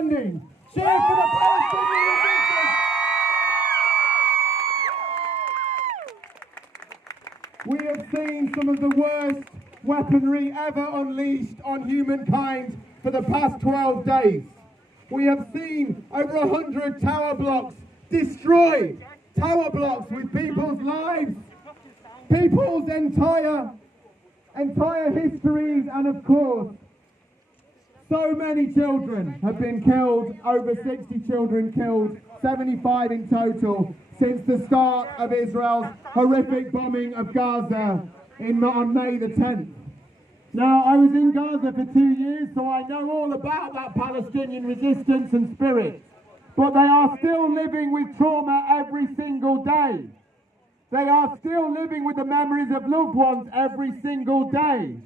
standing. Cheer for the Palestinian resistance. We have seen some of the worst weaponry ever unleashed on humankind for the past 12 days. We have seen over 100 tower blocks destroyed. Tower blocks with people's lives, people's entire histories, and of course, so many children have been killed, over 60 children killed, 75 in total, since the start of Israel's horrific bombing of Gaza on May the 10th. Now, I was in Gaza for 2 years, so I know all about that Palestinian resistance and spirit. But they are still living with trauma every single day. They are still living with the memories of loved ones every single day.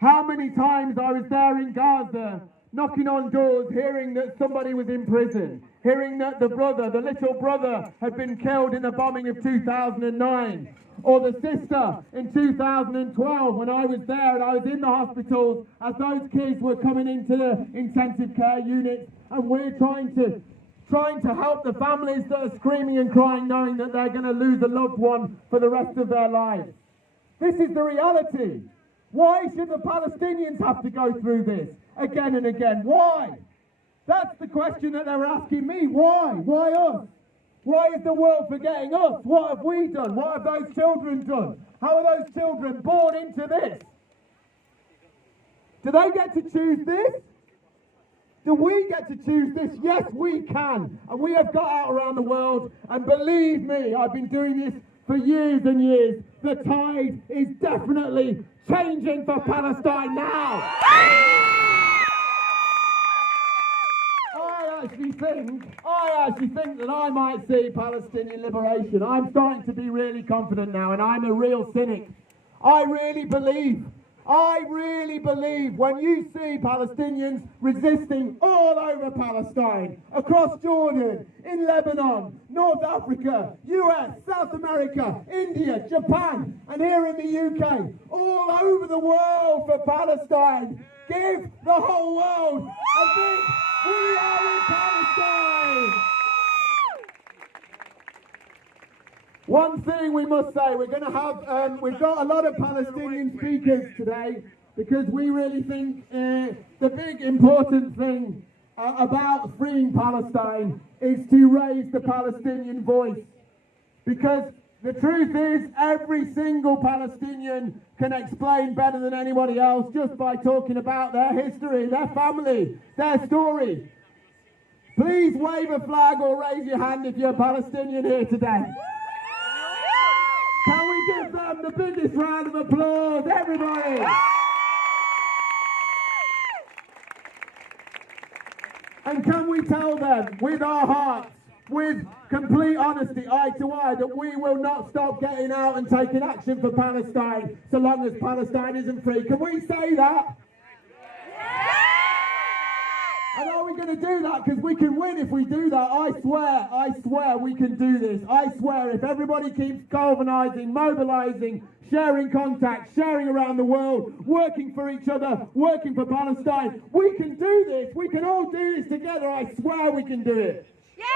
How many times I was there in Gaza, knocking on doors, hearing that somebody was in prison, hearing that the little brother had been killed in the bombing of 2009, or the sister in 2012 when I was there and I was in the hospitals as those kids were coming into the intensive care units, and we're trying to help the families that are screaming and crying, knowing that they're going to lose a loved one for the rest of their lives. This is the reality. Why should the Palestinians have to go through this again and again? Why? That's the question that they're asking me. Why? Why us? Why is the world forgetting us? What have we done? What have those children done? How are those children born into this? Do they get to choose this? Do we get to choose this? Yes, we can. And we have got out around the world, and believe me, I've been doing this for years and years. The tide is definitely changing for Palestine now. I actually think that I might see Palestinian liberation. I'm starting to be really confident now, and I'm a real cynic. I really believe when you see Palestinians resisting all over Palestine, across Jordan, in Lebanon, North Africa, US, South America, India, Japan, and here in the UK, all over the world for Palestine. Give the whole world a big "We are in Palestine!" One thing we must say, we're going to have, we've got a lot of Palestinian speakers today, because we really think the big important thing about freeing Palestine is to raise the Palestinian voice. Because the truth is, every single Palestinian can explain better than anybody else just by talking about their history, their family, their story. Please wave a flag or raise your hand if you're a Palestinian here today. Can we give them the biggest round of applause, everybody? And can we tell them with our hearts, with complete honesty, eye to eye, that we will not stop getting out and taking action for Palestine so long as Palestine isn't free? Can we say that? And are we going to do that? Because we can win if we do that. I swear we can do this. I swear if everybody keeps galvanizing, mobilizing, sharing contacts, sharing around the world, working for each other, working for Palestine, we can do this. We can all do this together. I swear we can do it. Yes!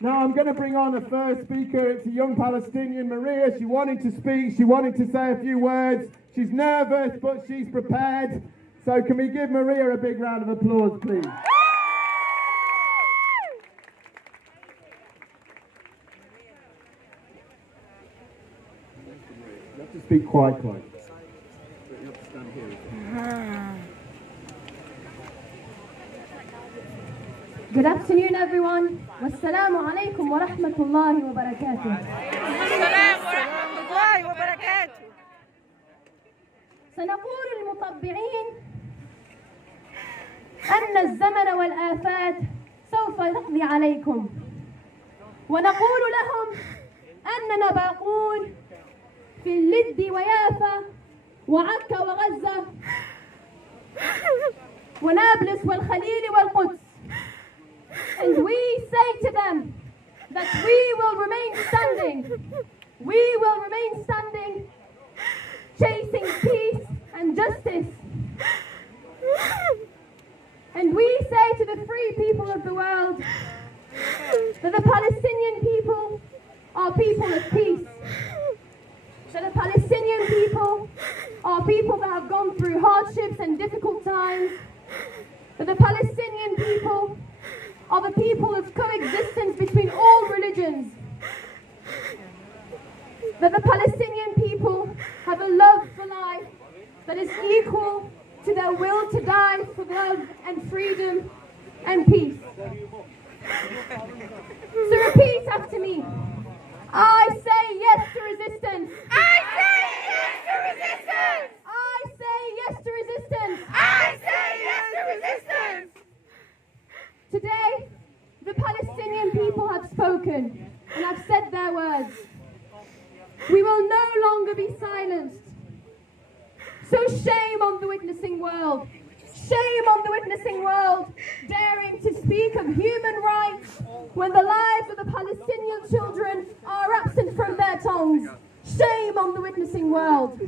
Now I'm going to bring on the first speaker. It's a young Palestinian, Maria. She wanted to speak. She wanted to say a few words. She's nervous, but she's prepared. So can we give Maria a big round of applause, please? You have to speak quite. You have to stand here. Good afternoon, everyone. Wassalamu alaikum wa rahmatullahi wa barakatuh. السلام ورحمة الله وبركاته. سنقول للمطبعين أن الزمن والآفات سوف تقضي عليكم، ونقول لهم أننا باقون في اللد ويافا وعكا وغزة ونابلس والخليل والقدس. And we say to them that we will remain standing. We will remain standing, chasing peace and justice. people of the world that the Palestinian people are people of peace. That the Palestinian people are people that have gone through hardships and difficult times. That the Palestinian people are the people of coexistence between all religions. That the Palestinian people have a love for life that is equal to their will to die for love and freedom and peace. So repeat after me. I say yes to resistance. I say yes to resistance. I say yes to resistance. I say yes to resistance. Today, the Palestinian people have spoken and have said their words. We will no longer be silenced. So shame on the witnessing world. Shame on the witnessing world, daring to speak of human rights when the lives of the Palestinian children are absent from their tongues. Shame on the witnessing world.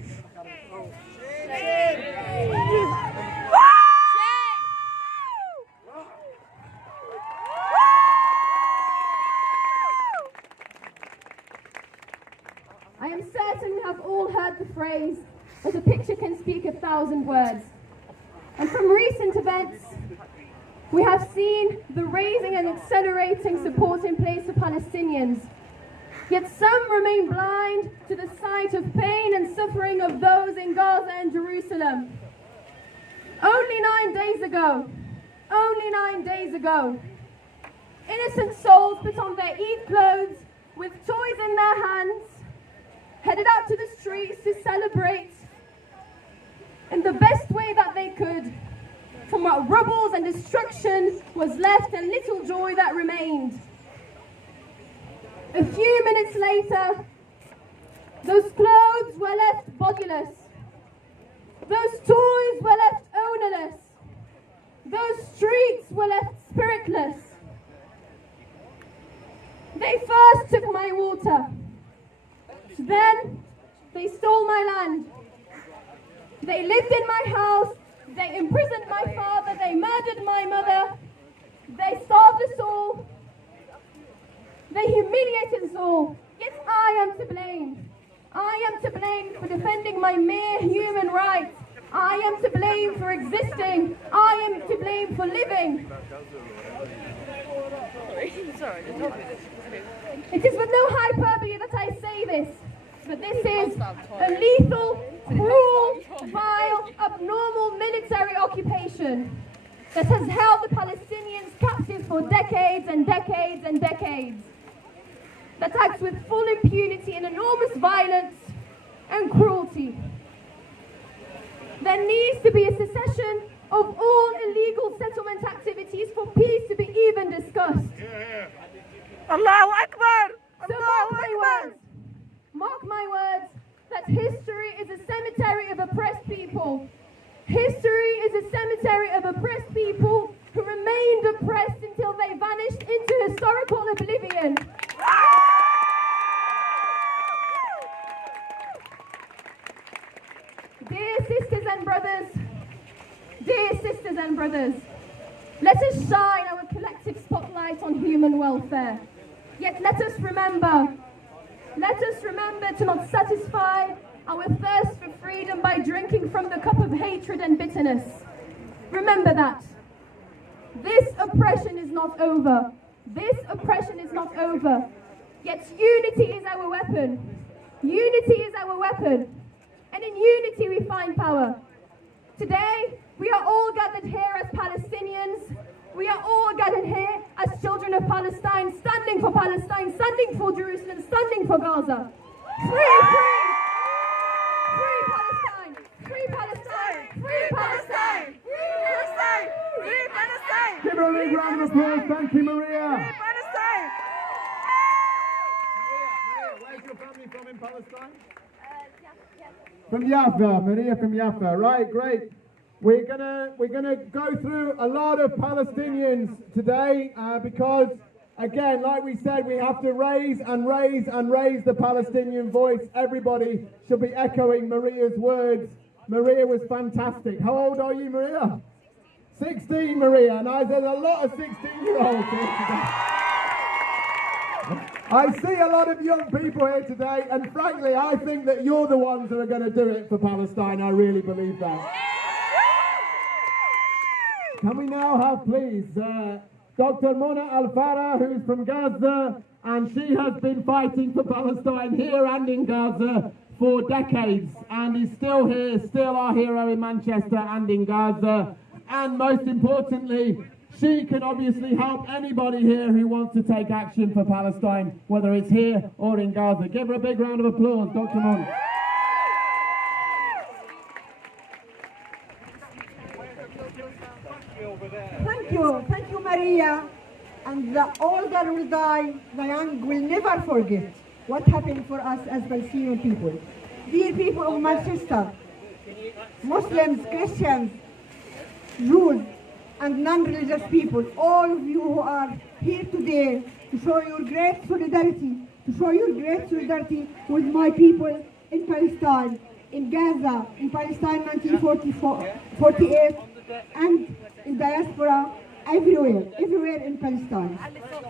I am certain we have all heard the phrase that a picture can speak 1,000 words. And from recent events, we have seen the raising and accelerating support in place for Palestinians. Yet some remain blind to the sight of pain and suffering of those in Gaza and Jerusalem. Only 9 days ago, innocent souls put on their Eid clothes with toys in their hands, headed out to the streets to celebrate in the best way that they could from what rubble and destruction was left and little joy that remained. A few minutes later, those clothes were left bodiless. Those toys were left ownerless. Those streets were left spiritless. They first took my water. Then they stole my land. They lived in my house. They imprisoned my father. They murdered my mother. They starved us all. They humiliated us all. Yet I am to blame. I am to blame for defending my mere human rights. I am to blame for existing. I am to blame for living. It is with no hyperbole that I say this, but this is a lethal, cruel, vile, abnormal military occupation that has held the Palestinians captive for decades and decades and decades, that acts with full impunity and enormous violence and cruelty. There needs to be a cessation of all illegal settlement activities for peace to be even discussed. Allahu Akbar! So mark my words, that history is a cemetery of oppressed people. History is a cemetery of oppressed people who remained oppressed until they vanished into historical oblivion. Dear sisters and brothers, let us shine our collective spotlight on human welfare. Yet let us remember to not satisfy our thirst for freedom by drinking from the cup of hatred and bitterness. Remember that. This oppression is not over. This oppression is not over. Yet unity is our weapon. Unity is our weapon. And in unity we find power. Today, we are all gathered here as Palestinians. We are all gathered here as children of Palestine, standing for Palestine, standing for Jerusalem, standing for Gaza. Free, free! Free Palestine! Free Palestine! Free Palestine! Free Palestine! Free Palestine! Give her a big round of applause. Thank you, Maria. Free Palestine! Where's your family from in Palestine? From Jaffa, Maria from Jaffa. Right, great. We're gonna go through a lot of Palestinians today because, again, like we said, we have to raise the Palestinian voice. Everybody should be echoing Maria's words. Maria was fantastic. How old are you, Maria? 16, Maria. Now, there's a lot of 16-year-olds here today. I see a lot of young people here today, and frankly, I think that you're the ones that are going to do it for Palestine. I really believe that. Can we now have, please, Dr. Mona Al-Farah, who's from Gaza, and she has been fighting for Palestine here and in Gaza for decades, and is still here, still our hero in Manchester and in Gaza. And most importantly, she can obviously help anybody here who wants to take action for Palestine, whether it's here or in Gaza. Give her a big round of applause, Dr. Mona. Thank you, Maria. And the older will die, the young will never forget what happened for us as Palestinian people. Dear people of Manchester, Muslims, Christians, Jews, and non-religious people, all of you who are here today to show your great solidarity, with my people in Palestine, in Gaza, in Palestine 1948, and in diaspora everywhere in Palestine.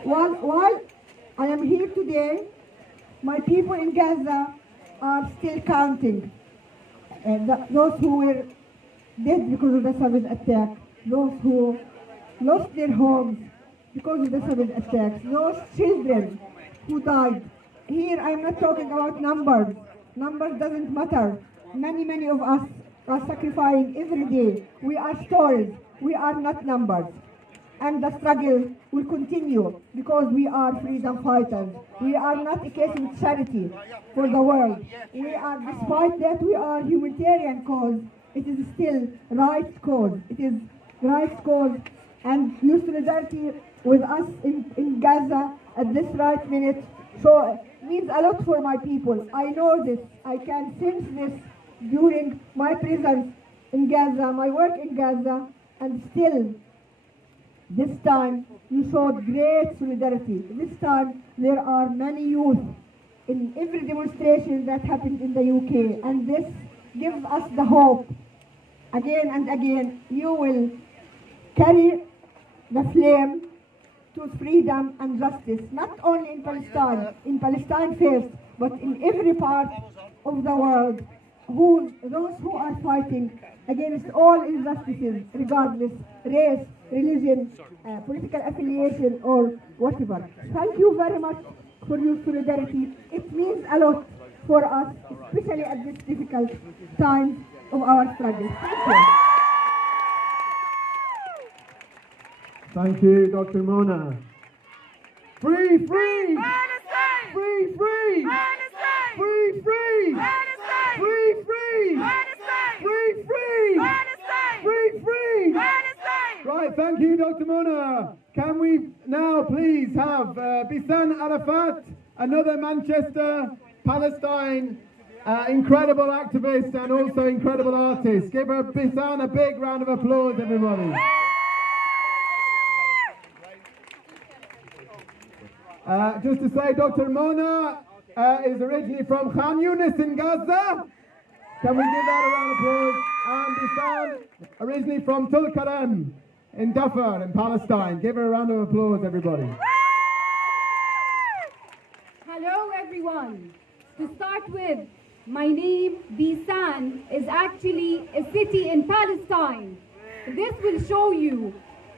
While I am here today, my people in Gaza are still counting. Those who were dead because of the Sabbath attack, those who lost their homes because of the Sabbath attacks, those children who died. Here I am not talking about numbers. Numbers doesn't matter. Many of us are sacrificing every day. We are stories. We are not numbers. And the struggle will continue because we are freedom fighters. We are not a case of charity for the world. We are, despite that we are humanitarian cause, it is still right cause. It is right cause, and your solidarity with us in Gaza at this right minute means a lot for my people. I know this. I can sense this during my presence in Gaza, my work in Gaza, and still, this time you showed great solidarity. This time there are many youth in every demonstration that happens in the UK, and this gives us the hope. Again and again, you will carry the flame to freedom and justice, not only in Palestine first, but in every part of the world. Those who are fighting against all injustices, regardless race, religion, political affiliation, or whatever. Thank you very much for your solidarity. It means a lot for us, especially at this difficult time of our struggle. Thank you. Thank you, Dr. Mona. Free, free! Palestine! Free, free! Palestine! Free, free! Palestine! Free, free! Palestine! Free, free! Palestine! Free, free! Palestine! Right, thank you, Dr. Mona. Can we now please have Bisan Arafat, another Manchester, Palestine, incredible activist and also incredible artist. Give her, Bisan, a big round of applause, everybody. Just to say, Dr. Mona is originally from Khan Yunis in Gaza. Can we give that a round of applause? And Bisan, originally from Tul Karem in Dhafar in Palestine. Give her a round of applause, everybody. Hello, everyone. To start with, my name, Bisan, is actually a city in Palestine. This will show you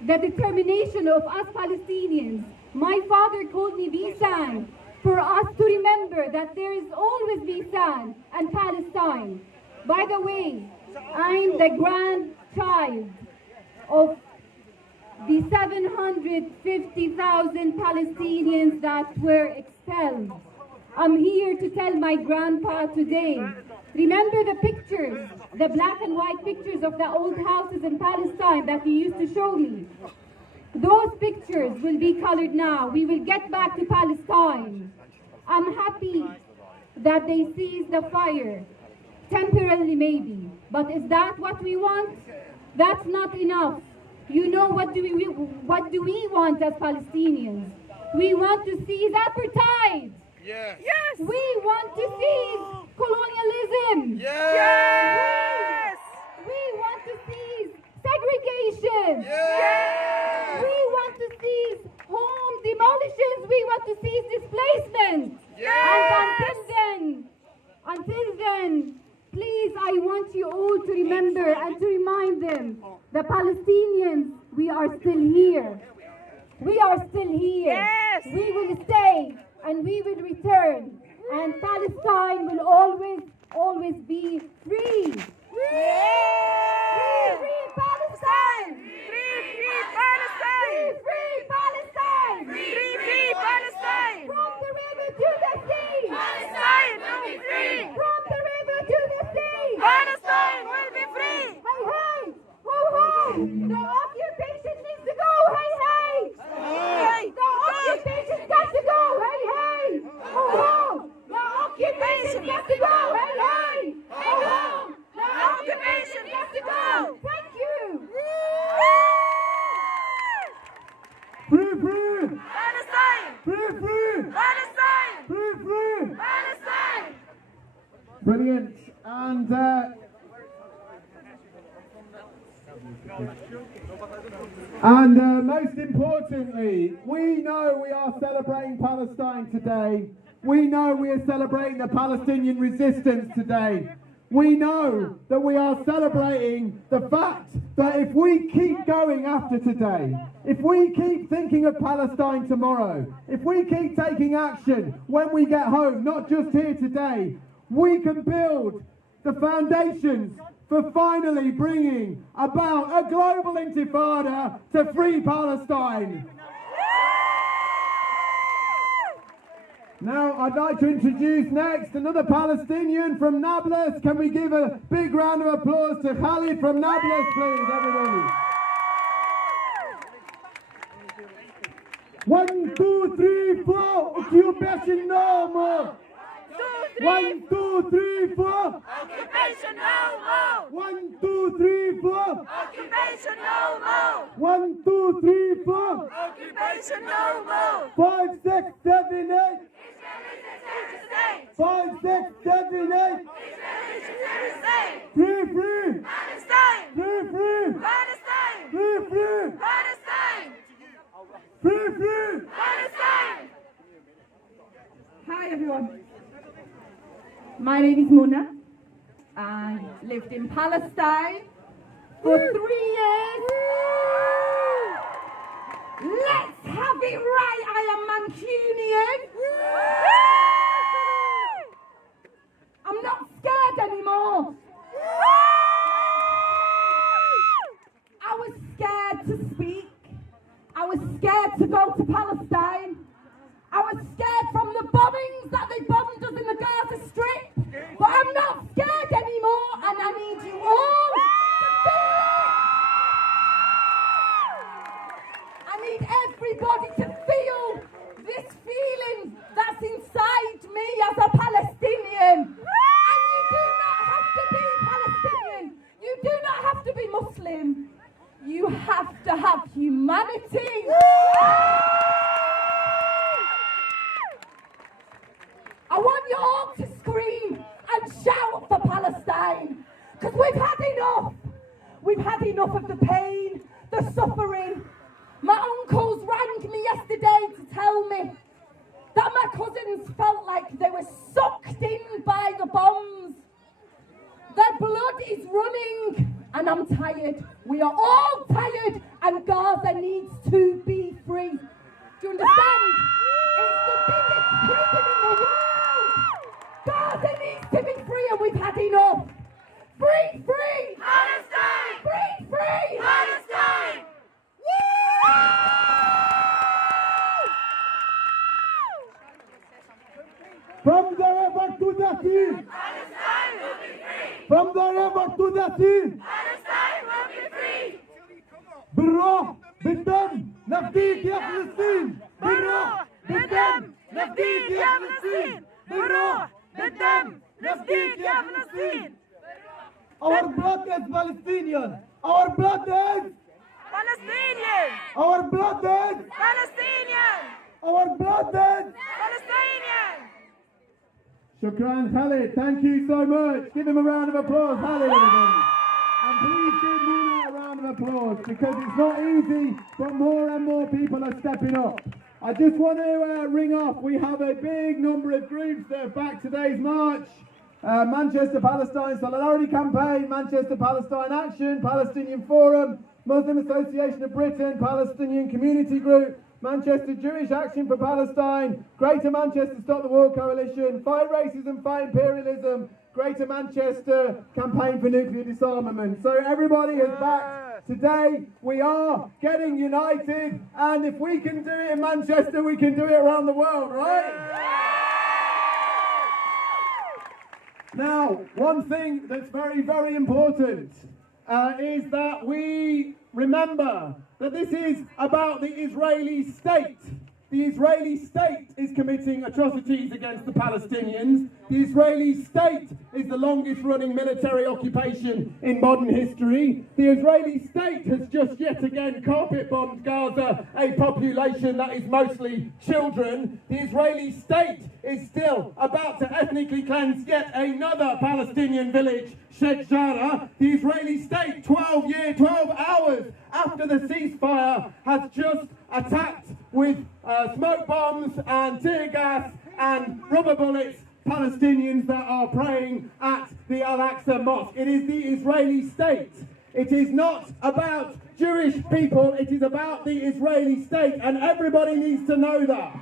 the determination of us Palestinians. My father called me Bisan for us to remember that there is always Bisan and Palestine. By the way, I'm the grandchild of the 750,000 Palestinians that were expelled. I'm here to tell my grandpa today, remember the pictures, the black and white pictures of the old houses in Palestine that he used to show me. Those pictures will be colored now. We will get back to Palestine. I'm happy that they ceased the fire, temporarily maybe. But is that what we want? That's not enough. You know, what do we want as Palestinians? We want to seize apartheid. Yes. We want to seize colonialism. Yes. We want to seize segregation. live. We want to cease home demolitions. We want to cease displacement. And until then, please, I want you all to remember and to remind them, the Palestinians, we are still here. We are still here. Yes. We will stay and we will return. And Palestine will always be free. Free Palestine! Free Palestine! Free Palestine! Free Palestine! From the river to the sea! Palestine will be free! From the river to the sea! Palestine will be free! Hey, hey! Ho, ho! The occupation needs to go! Hey, hey! Hey! The occupation's got to go! Hey, hey! Ho, ho! The occupation got to go! Hey, hey! Ho, ho! The occupation got to go! Thank you! Free! Palestine! Free! Palestine! Free! Palestine! Brilliant. And most importantly, we know we are celebrating Palestine today. We know we are celebrating the Palestinian resistance today. We know that we are celebrating the fact that if we keep going after today, if we keep thinking of Palestine tomorrow, if we keep taking action when we get home, not just here today, we can build the foundations for finally bringing about a global intifada to free Palestine. Now, I'd like to introduce next another Palestinian from Nablus. Can we give a big round of applause to Khalid from Nablus, please, everybody? 1, 2, 3, 4, occupation no more. 1, 2, 3, 4. Occupation no more! 1, 2, 3, 4. Occupation no more! 1, 2, 3, 4. Occupation no more! 5, 6, 7, 8. 5, 6, 7, 8. Free! Palestine! Free! Palestine! Free! Palestine! Free! Palestine! Hi everyone. My name is Mona. I lived in Palestine for 3 years. Let's have it right. I am Mancunian. I'm not scared anymore. I was scared to speak. I was scared to go to Palestine. I was scared from the bombings that they bombed us in the Gaza Strip. But I'm not scared anymore, and I need you all to feel it. I need everybody to feel this feeling that's inside me as a Palestinian. And you do not have to be Palestinian. You do not have to be Muslim. You have to have humanity. I want you all to scream and shout for Palestine, because we've had enough. We've had enough of the pain, the suffering. My uncles rang me yesterday to tell me that my cousins felt like they were sucked in by the bombs. Their blood is running, and I'm tired. We are all tired, and Gaza needs to be free. Do you understand? It's the biggest prison in the world. Gaza needs to be free, and we've had enough. Free! Palestine! Free! Palestine! From the river to the sea! Palestine will be free! From the river to the sea! Palestine will be free! بالروح بالدم نفديك يا فلسطين! بالروح بالدم نفديك يا فلسطين! بالروح بالدم نفديك يا فلسطين! Our blood is Palestinian! Our blood is! Palestinian! Our blood is! Palestinian! Our blood is! Palestinian! Shukran Khalid, thank you so much. Give him a round of applause, Khalid, everybody. And please give Muna a round of round of applause because it's not easy, but more and more people are stepping up. I just want to ring off. We have a big number of groups that have backed today's march. Manchester Palestine Solidarity Campaign, Manchester Palestine Action, Palestinian Forum, Muslim Association of Britain, Palestinian Community Group, Manchester Jewish Action for Palestine, Greater Manchester Stop the War Coalition, Fight Racism, Fight Imperialism, Greater Manchester Campaign for Nuclear Disarmament. So everybody has backed. Today we are getting united, and if we can do it in Manchester, we can do it around the world, right? Now, one thing that's very, very important is that we remember that this is about the Israeli state. The Israeli state is committing atrocities against the Palestinians. The Israeli state is the longest running military occupation in modern history. The Israeli state has just yet again carpet bombed Gaza, a population that is mostly children. The Israeli state is still about to ethnically cleanse yet another Palestinian village, Sheikh Jarrah. The Israeli state, 12 hours after the ceasefire, has just attacked with smoke bombs and tear gas and rubber bullets Palestinians that are praying at the Al-Aqsa Mosque. It is the Israeli state. It is not about Jewish people, it is about the Israeli state, and everybody needs to know that.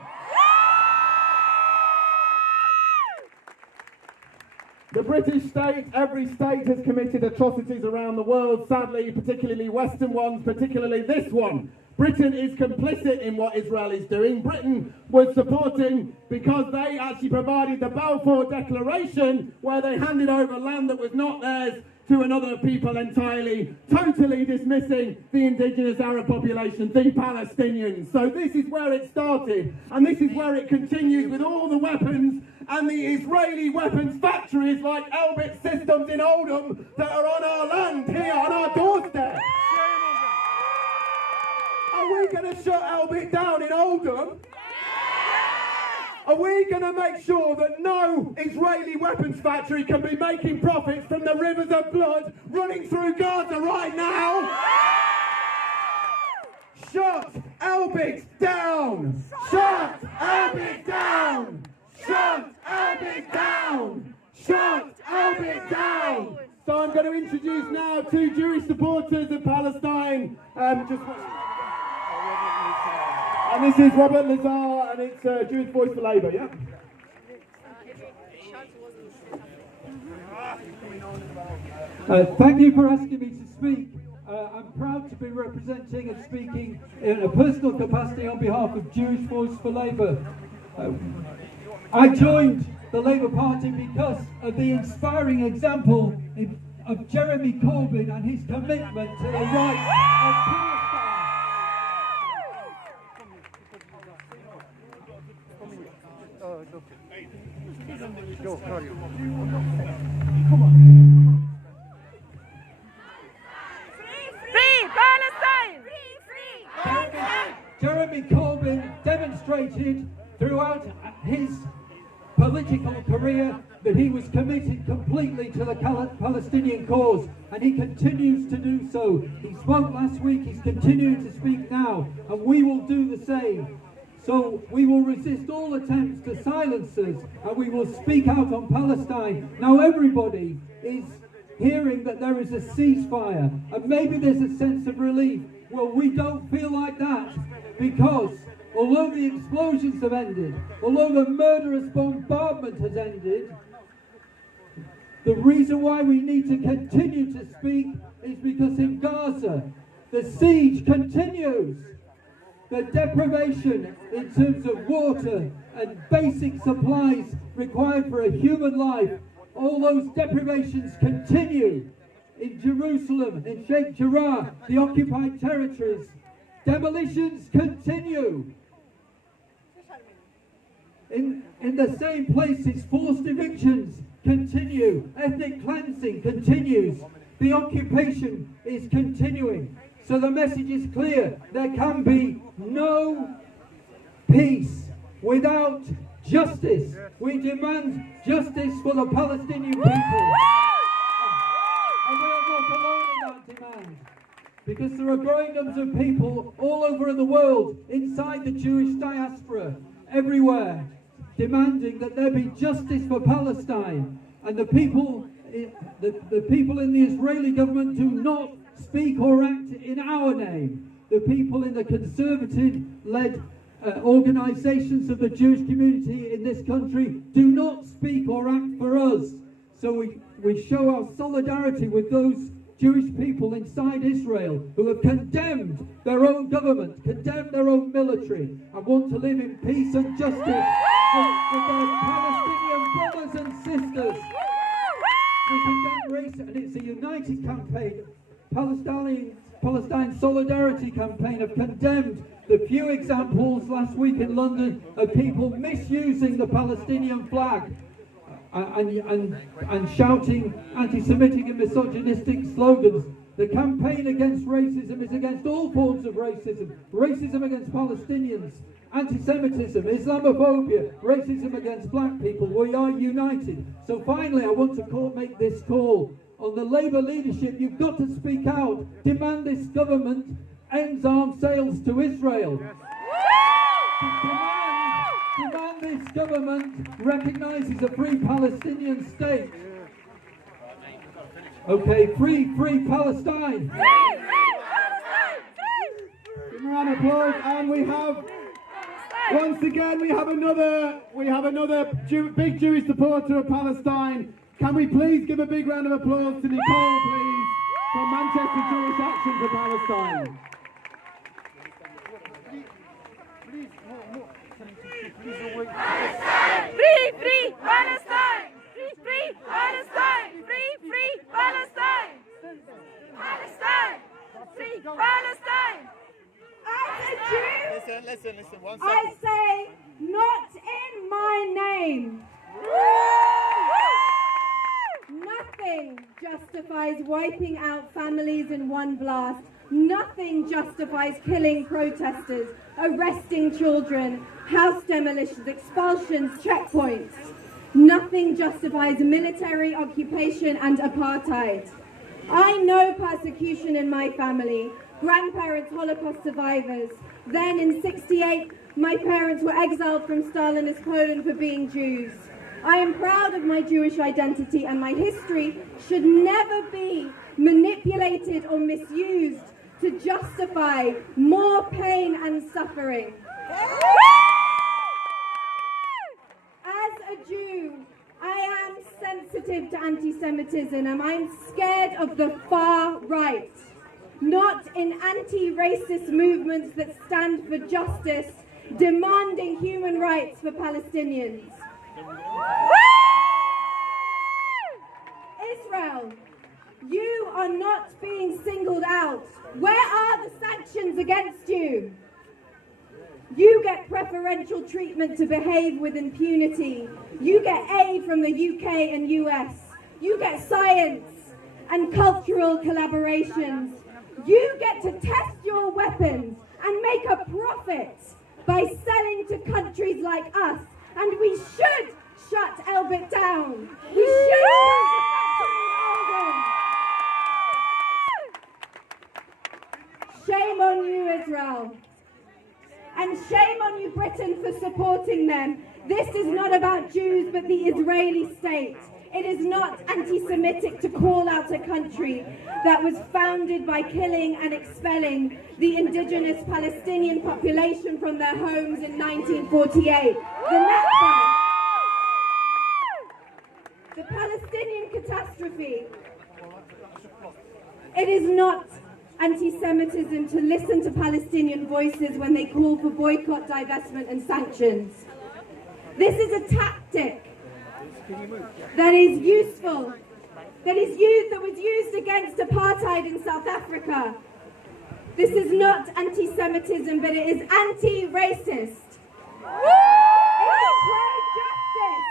The British state, every state has committed atrocities around the world, sadly, particularly Western ones, particularly this one. Britain is complicit in what Israel is doing. Britain was supporting because they actually provided the Balfour Declaration, where they handed over land that was not theirs to another people entirely, totally dismissing the indigenous Arab population, the Palestinians. So this is where it started, and this is where it continues with all the weapons and the Israeli weapons factories like Elbit Systems in Oldham that are on our land, here on our doorstep. Are we going to shut Elbit down in Oldham? Are we going to make sure that no Israeli weapons factory can be making profits from the rivers of blood running through Gaza right now? Shut Elbit down! Shut Elbit down! Shut Elbit down! Shut Elbit down! So I'm going to introduce now two Jewish supporters of Palestine. And this is Robert Lazar, and it's Jewish Voice for Labour, yeah? Thank you for asking me to speak. I'm proud to be representing and speaking in a personal capacity on behalf of Jewish Voice for Labour. I joined the Labour Party because of the inspiring example of Jeremy Corbyn and his commitment to the rights of Palestine. Free Palestine! Free Palestine! Jeremy Corbyn demonstrated throughout his political career that he was committed completely to the Palestinian cause, and he continues to do so. He spoke last week, he's continuing to speak now, and we will do the same. So we will resist all attempts to silence us, and we will speak out on Palestine. Now everybody is hearing that there is a ceasefire, and maybe there's a sense of relief. Well, we don't feel like that, because although the explosions have ended, although the murderous bombardment has ended, the reason why we need to continue to speak is because in Gaza, the siege continues. The deprivation in terms of water and basic supplies required for a human life, all those deprivations continue. In Jerusalem, in Sheikh Jarrah, the occupied territories, demolitions continue. In the same places, forced evictions continue, ethnic cleansing continues, the occupation is continuing. So the message is clear, there can be no peace without justice. We demand justice for the Palestinian people. And we are not alone in that demand. because there are growing numbers of people all over the world, inside the Jewish diaspora, everywhere, demanding that there be justice for Palestine. And the people in the Israeli government do not speak or act in our name. The people in the conservative-led organisations of the Jewish community in this country do not speak or act for us. So we show our solidarity with those Jewish people inside Israel who have condemned their own government, condemned their own military, and want to live in peace and justice with their Palestinian brothers and sisters. We condemn race, and it's a united campaign. Palestine Solidarity Campaign have condemned the few examples last week in London of people misusing the Palestinian flag and shouting anti-Semitic and misogynistic slogans. The campaign against racism is against all forms of racism. Racism against Palestinians, anti-Semitism, Islamophobia, racism against black people. We are united. So finally, I want to make this call on the Labour leadership. You've got to speak out. Demand this government ends arms sales to Israel. Demand this government recognises a free Palestinian state. Okay, free Palestine. Give a round of applause, and we have once again we have another big Jewish supporter of Palestine. Can we please give a big round of applause to Nicole, please, from Manchester Jewish Action for Palestine. Free Palestine! Free Palestine! Free Palestine! Palestine! Free Palestine! As a Jew, Listen, 1 second. I say, not in my name. Nothing justifies wiping out families in one blast. Nothing justifies killing protesters, arresting children, house demolitions, expulsions, checkpoints. Nothing justifies military occupation and apartheid. I know persecution in my family, grandparents Holocaust survivors. Then in '68, my parents were exiled from Stalinist Poland for being Jews. I am proud of my Jewish identity, and my history should never be manipulated or misused to justify more pain and suffering. As a Jew, I am sensitive to anti-Semitism, and I'm scared of the far right, not in anti-racist movements that stand for justice, demanding human rights for Palestinians. Israel, you are not being singled out. Where are the sanctions against you? You get preferential treatment to behave with impunity. You get aid from the UK and US. You get science and cultural collaborations. You get to test your weapons and make a profit by selling to countries like us. And we should shut Elbit down. We should close the factory in Oldham. Shame on you, Israel. And shame on you, Britain, for supporting them. This is not about Jews, but the Israeli state. It is not anti-Semitic to call out a country that was founded by killing and expelling the indigenous Palestinian population from their homes in 1948. The Nakba. The Palestinian catastrophe. It is not anti-Semitism to listen to Palestinian voices when they call for boycott, divestment and sanctions. This is a tactic that is useful, that was used against apartheid in South Africa. This is not anti-Semitism, but it is anti-racist. It is pro-justice,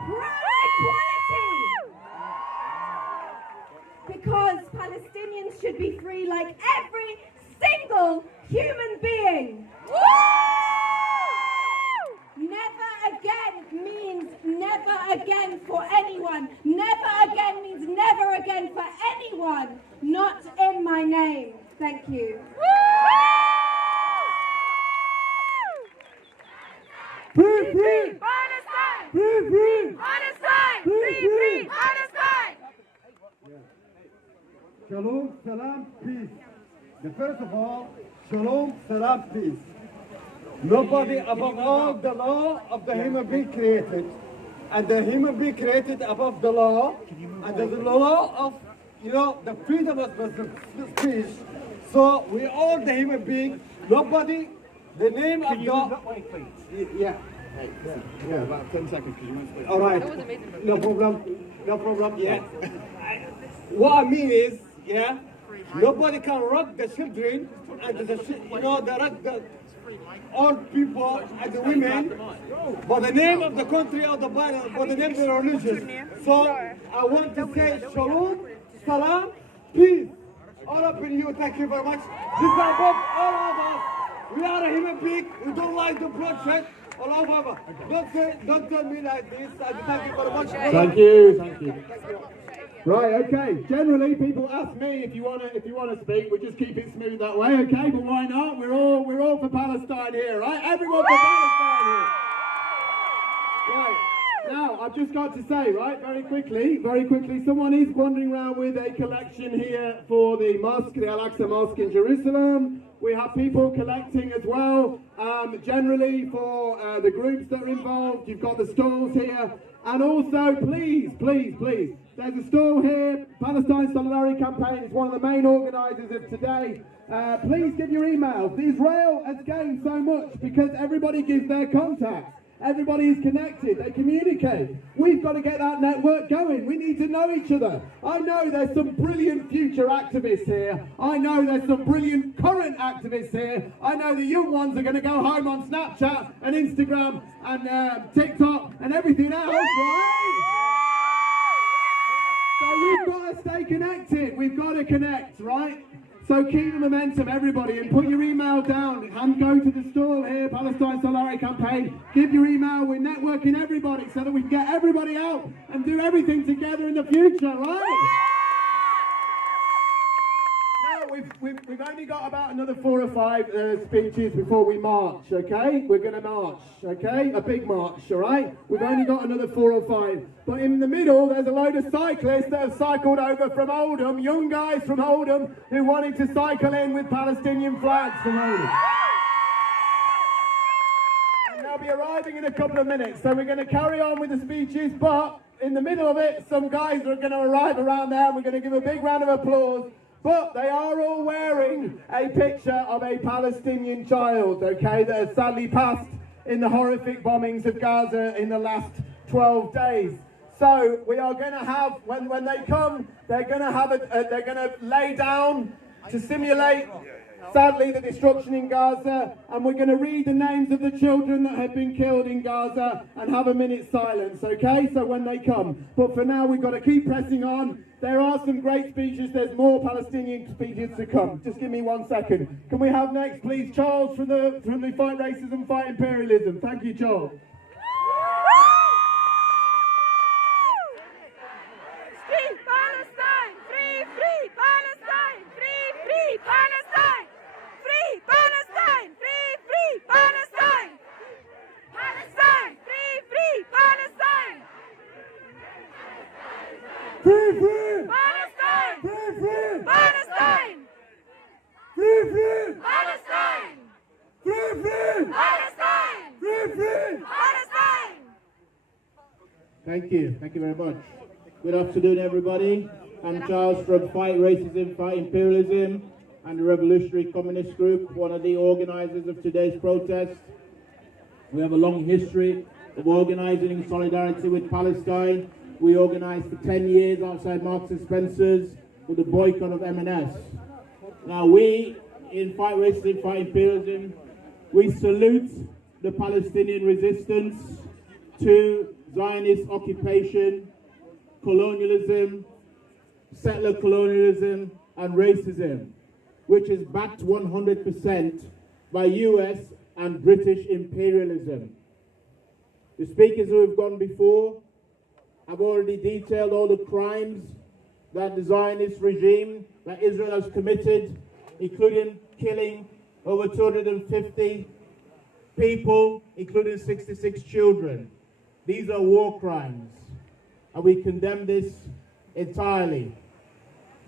pro-equality. Because Palestinians should be free like every single human being. Never again means never again for anyone. Never again means never again for anyone. Not in my name. Free, free Palestine! Free, free Palestine! Free, free Palestine! Shalom, salam, peace. The first of all, shalom, salam, peace. Nobody above all the law of the human being created. And the human being created above the law. And there's the law of, the freedom of speech. So we all the human being, nobody, the name of God. Yeah. Yeah, about 10 seconds because you won't speak. All right. No problem. No problem. Yeah. What I mean is, nobody can rock the children and the old people and the women, but the name of the country of the Bible, but the name of the religion. So I want to say shalom, salam, peace. All up in you. Thank you very much. This is above all of us. We are a human being. We don't like the bloodshed. All over. Don't tell me like this. Thank you very much. Thank you. Right, okay. Generally, people ask me if you wanna speak. We just keep it smooth that way, okay? But why not? We're all for Palestine here, right? Everyone for Palestine here. Right. Now, I've just got to say, right, very quickly, someone is wandering around with a collection here for the mosque, the Al-Aqsa Mosque in Jerusalem. We have people collecting as well, generally for the groups that are involved. You've got the stalls here. And also, please, there's a stall here. Palestine Solidarity Campaign is one of the main organisers of today. Please give your emails. Israel has gained so much because everybody gives their contacts. Everybody is connected, they communicate. We've got to get that network going. We need to know each other. I know there's some brilliant future activists here. I know there's some brilliant current activists here. I know the young ones are going to go home on Snapchat and Instagram and TikTok and everything else, right? So we've got to stay connected. We've got to connect, right? So keep the momentum, everybody, and put your email down and go to the stall here, Palestine Solidarity Campaign. Give your email. We're networking everybody so that we can get everybody out and do everything together in the future, right? Now, we've only got about another 4 or 5 speeches before we march, okay? We're going to march, okay? A big march, all right? We've only got another 4 or 5. But in the middle, there's a load of cyclists that have cycled over from Oldham, young guys from Oldham who wanted to cycle in with Palestinian flags from Oldham. And they'll be arriving in a couple of minutes. So we're going to carry on with the speeches, but in the middle of it, some guys are going to arrive around there and we're going to give a big round of applause. But they are all wearing a picture of a Palestinian child, okay, that has sadly passed in the horrific bombings of Gaza in the last 12 days. So we are going to have, when they come, they're going to lay down to simulate, sadly, the destruction in Gaza, and we're going to read the names of the children that have been killed in Gaza and have a minute's silence, okay? So when they come. But for now, we've got to keep pressing on. There are some great speeches. There's more Palestinian speeches to come. Just give me 1 second. Can we have next, please, Charles from the Fight Racism, Fight Imperialism. Thank you, Charles. Free Palestine! Free, free Palestine! Free, free Palestine! Free Palestine! Free, free Palestine! Palestine! Free, free Palestine! Free, free! Palestine! Free, free! Palestine! Free, free! Palestine! Free, free! Palestine! Free, free! Palestine! Thank you very much. Good afternoon, everybody. I'm Charles from Fight Racism, Fight Imperialism, and the Revolutionary Communist Group, one of the organizers of today's protest. We have a long history of organizing in solidarity with Palestine. We organized for 10 years outside Marks and Spencer's with the boycott of M&S. Now we, in Fight Racism, Fight Imperialism, we salute the Palestinian resistance to Zionist occupation, colonialism, settler colonialism, and racism, which is backed 100% by US and British imperialism. The speakers who have gone before have already detailed all the crimes that the Zionist regime, that Israel has committed, including killing over 250 people, including 66 children. These are war crimes, and we condemn this entirely.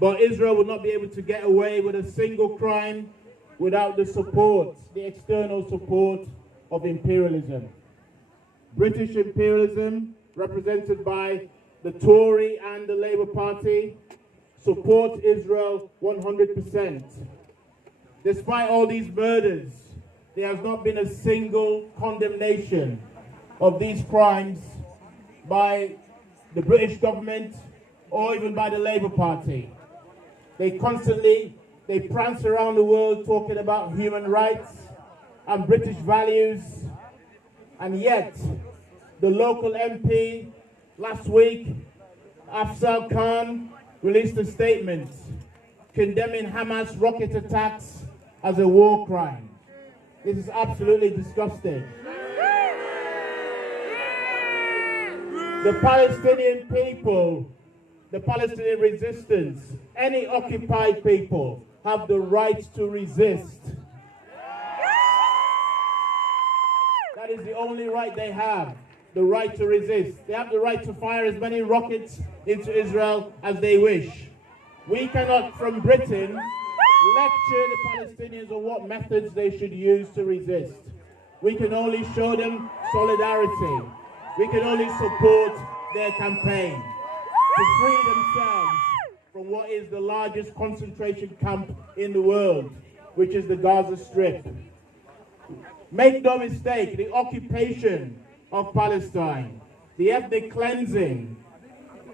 But Israel will not be able to get away with a single crime without the support, the external support of imperialism. British imperialism, represented by the Tory and the Labour Party, support Israel 100%. Despite all these murders, there has not been a single condemnation of these crimes by the British government or even by the Labour Party. They prance around the world talking about human rights and British values, and yet the local MP last week, Afzal Khan, released a statement condemning Hamas rocket attacks as a war crime. This is absolutely disgusting. The Palestinian people, the Palestinian resistance, any occupied people have the right to resist. That is the only right they have, the right to resist. They have the right to fire as many rockets into Israel as they wish. We cannot, from Britain, lecture the Palestinians on what methods they should use to resist. We can only show them solidarity. We can only support their campaign to free themselves from what is the largest concentration camp in the world, which is the Gaza Strip. Make no mistake, the occupation of Palestine, the ethnic cleansing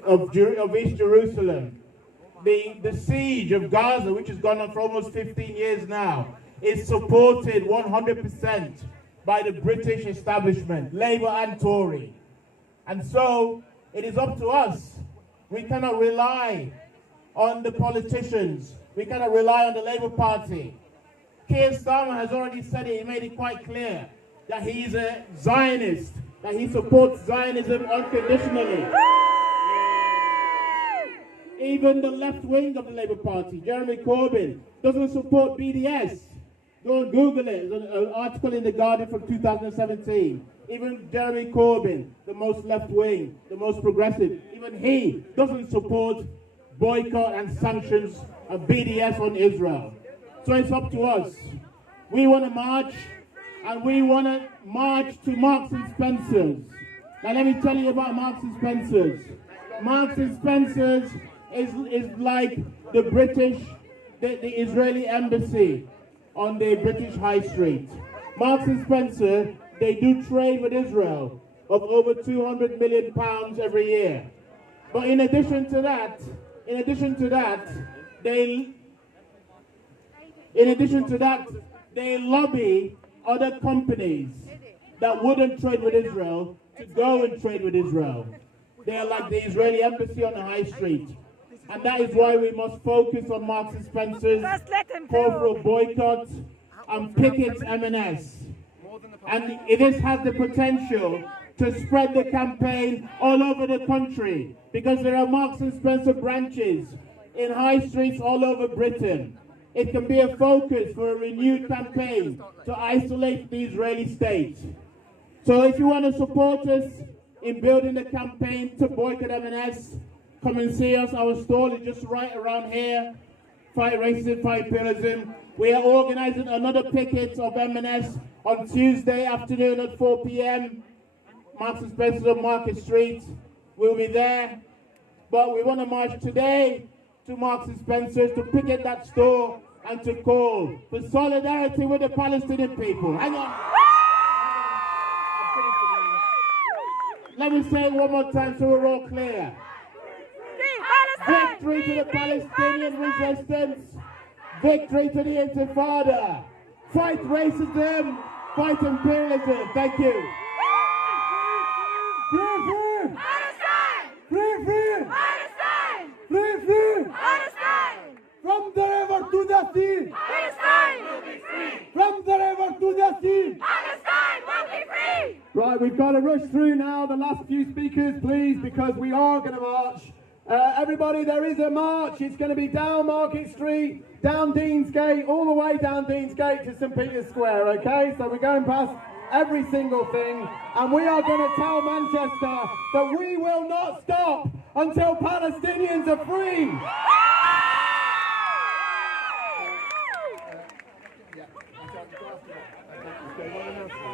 of East Jerusalem, the siege of Gaza, which has gone on for almost 15 years now, is supported 100% by the British establishment, Labour and Tory. And so, it is up to us. We cannot rely on the politicians. We cannot rely on the Labour Party. Keir Starmer has already said it, he made it quite clear that he is a Zionist, that he supports Zionism unconditionally. Even the left wing of the Labour Party, Jeremy Corbyn, doesn't support BDS. Go and Google it. There's an article in The Guardian from 2017. Even Jeremy Corbyn, the most left wing, the most progressive, even he doesn't support boycott and sanctions of BDS on Israel. So it's up to us. We want to march, and we want to march to Marks and Spencer's. Now let me tell you about Marks and Spencer's. Marks and Spencer's is like the British, the Israeli embassy on the British High Street. Marks and Spencer, they do trade with Israel of over £200 million every year. But in addition to that, they lobby other companies that wouldn't trade with Israel to go and trade with Israel. They are like the Israeli embassy on the High Street. And that is why we must focus on Marks and Spencer's, call for a boycott, and picket M&S. And this has the potential to spread the campaign all over the country, because there are Marks and Spencer branches in high streets all over Britain. It can be a focus for a renewed campaign to isolate the Israeli state. So if you want to support us in building the campaign to boycott M&S, come and see us. Our stall is just right around here. Fight Racism, Fight Imperialism. We are organizing another picket of M&S on Tuesday afternoon at 4 p.m. Marks and Spencer on Market Street. We'll be there. But we want to march today to Marks and Spencer's to picket that store and to call for solidarity with the Palestinian people. Hang on. Let me say it one more time so we're all clear. Victory to the Palestinian resistance. Victory to the Intifada. Fight racism. Fight imperialism. Thank you. Free! Palestine! Free! Palestine! Free! Palestine! From the river to the sea! Palestine will be free! From the river to the sea! Palestine will be free! Right, we've got to rush through now the last few speakers, please, because we are going to march. Everybody, there is a march. It's going to be down Market Street, down Deansgate, all the way down Deansgate to St. Peter's Square, okay? So we're going past every single thing, and we are going to tell Manchester that we will not stop until Palestinians are free.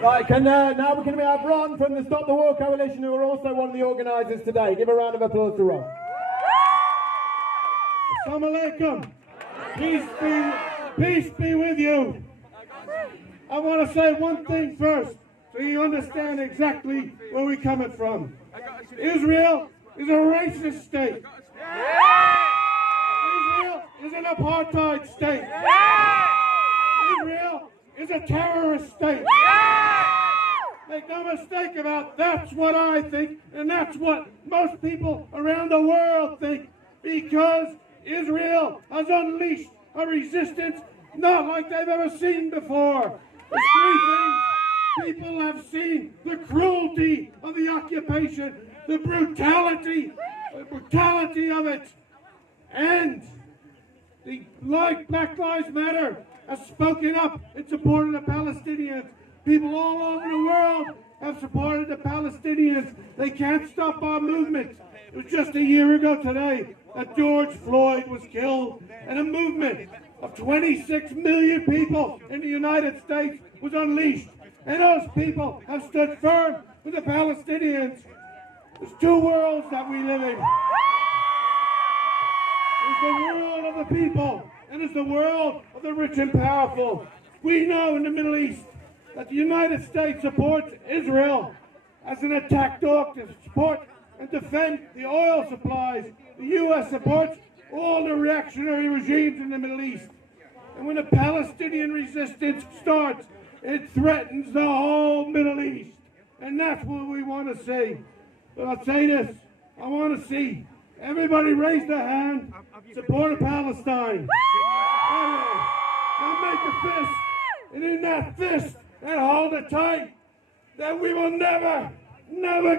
Right, now we're going to have Ron from the Stop the War Coalition, who are also one of the organisers today. Give a round of applause to Ron. Assalamu alaikum. Peace be with you. I want to say one thing first, so you understand exactly where we're coming from. Israel is a racist state. Israel is an apartheid state. Israel is a terrorist state. Make no mistake about that's what I think, and that's what most people around the world think, because Israel has unleashed a resistance not like they've ever seen before. There's three things people have seen: the cruelty of the occupation, the brutality of it, and the Black Lives Matter has spoken up in support of the Palestinians. People all over the world have supported the Palestinians. They can't stop our movement. It was just a year ago today that George Floyd was killed, and a movement of 26 million people in the United States was unleashed. And those people have stood firm with the Palestinians. There's two worlds that we live in. There's the world of the people, and there's the world of the rich and powerful. We know in the Middle East that the United States supports Israel as an attack dog to support and defend the oil supplies. The U.S. supports all the reactionary regimes in the Middle East. And when the Palestinian resistance starts, it threatens the whole Middle East. And that's what we want to see. But I'll say this, I want to see everybody raise their hand, support of Palestine. Now make a fist, and in that fist, and hold it tight, that we will never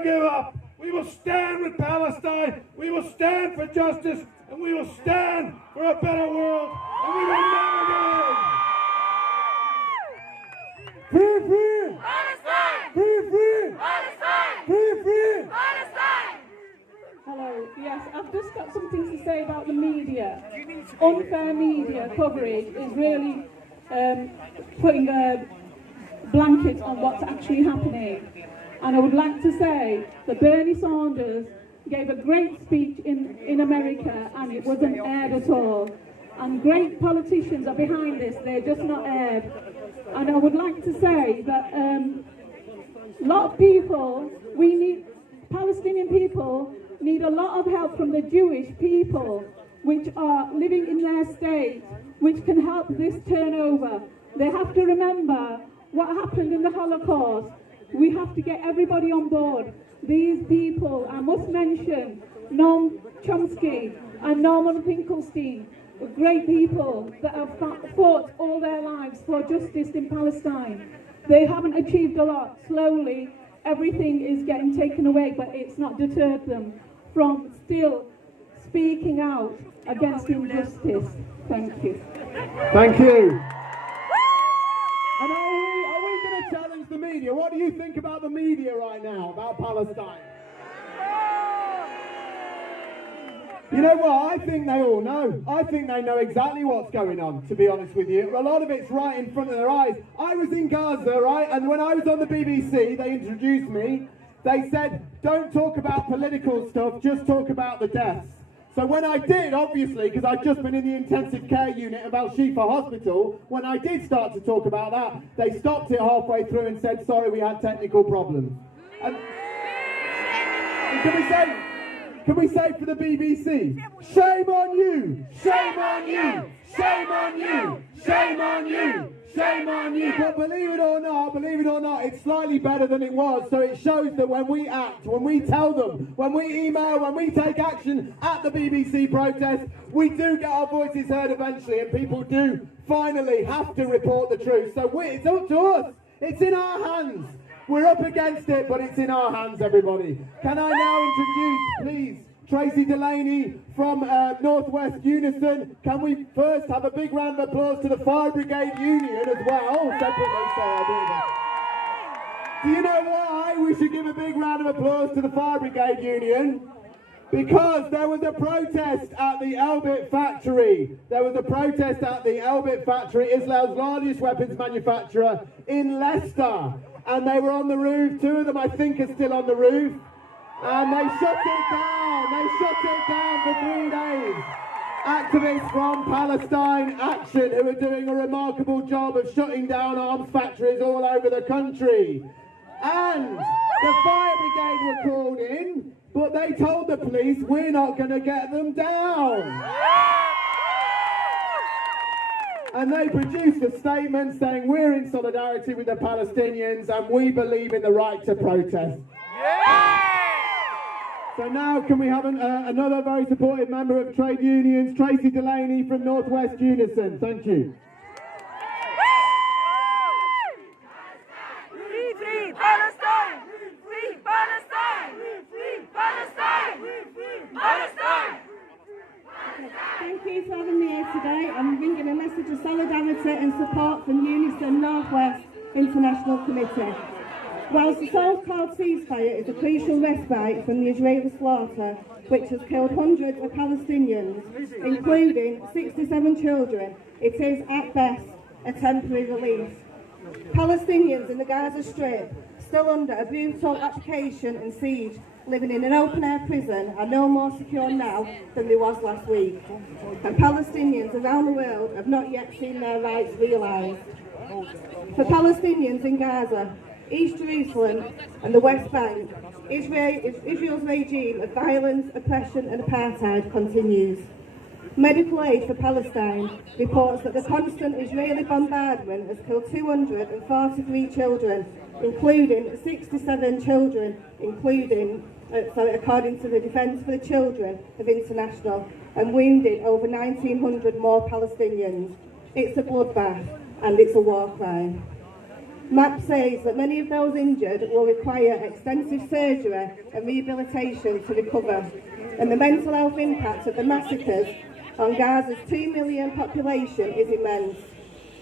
give up. We will stand with Palestine, we will stand for justice, and we will stand for a better world, and we will never give in. Free, free! Palestine! Free, free! Palestine! Free, free! Palestine! Hello, yes, I've just got something to say about the media. Unfair media coverage is really putting a blanket on what's actually happening. And I would like to say that Bernie Sanders gave a great speech in America, and it wasn't aired at all. And great politicians are behind this, they're just not aired. And I would like to say that a lot of people, Palestinian people need a lot of help from the Jewish people, which are living in their state, which can help this turnover. They have to remember what happened in the Holocaust. We have to get everybody on board. These people, I must mention Noam Chomsky and Norman Finkelstein, great people that have fought all their lives for justice in Palestine. They haven't achieved a lot. Slowly, everything is getting taken away, but it's not deterred them from still speaking out against injustice. Thank you. Thank you. And are we going to challenge the media? What do you think about the media right now, about Palestine? You know what, I think they all know. I think they know exactly what's going on, to be honest with you. A lot of it's right in front of their eyes. I was in Gaza, right, and when I was on the BBC, they introduced me. They said, don't talk about political stuff, just talk about the deaths. So when I did, obviously, because I'd just been in the intensive care unit of Al-Shifa Hospital, when I did start to talk about that, they stopped it halfway through and said, sorry, we had technical problems. And can we say for the BBC, shame on you, shame on you, shame on you, shame on you, shame on you. But believe it or not, it's slightly better than it was. So it shows that when we act, when we tell them, when we email, when we take action at the BBC protest, we do get our voices heard eventually, and people do finally have to report the truth. So it's up to us. It's in our hands. We're up against it, but it's in our hands, everybody. Can I now introduce, please, Tracy Delaney from Northwest Unison. Can we first have a big round of applause to the Fire Brigade Union as well? Separately, sorry, I Do you know why we should give a big round of applause to the Fire Brigade Union? Because there was a protest at the Elbit factory. There was a protest at the Elbit factory, Israel's largest weapons manufacturer in Leicester. And they were on the roof. 2 of them, I think, are still on the roof. And they shut it down. They shut it down for 3 days. Activists from Palestine Action, who are doing a remarkable job of shutting down arms factories all over the country. And the fire brigade were called in, but they told the police, we're not going to get them down. And they produced a statement saying, we're in solidarity with the Palestinians and we believe in the right to protest. So now can we have another very supportive member of trade unions, Tracy Delaney from Northwest Unison. Thank you. Free Palestine! Free Palestine! Free Palestine! Palestine! Thank you for having me here today. I'm bringing a message of solidarity and support from Unison Northwest International Committee. Whilst the so-called ceasefire is a crucial respite from the Israeli slaughter, which has killed hundreds of Palestinians, including 67 children, it is at best a temporary relief. Palestinians in the Gaza Strip, still under a brutal occupation and siege, living in an open-air prison, are no more secure now than they was last week. And Palestinians around the world have not yet seen their rights realised. For Palestinians in Gaza, East Jerusalem and the West Bank, Israel's regime of violence, oppression and apartheid continues. Medical Aid for Palestine reports that the constant Israeli bombardment has killed 243 children, including 67 children, according to the Defence for the Children of International, and wounded over 1,900 more Palestinians. It's a bloodbath and it's a war crime. MAP says that many of those injured will require extensive surgery and rehabilitation to recover, and the mental health impact of the massacres on Gaza's 2 million population is immense.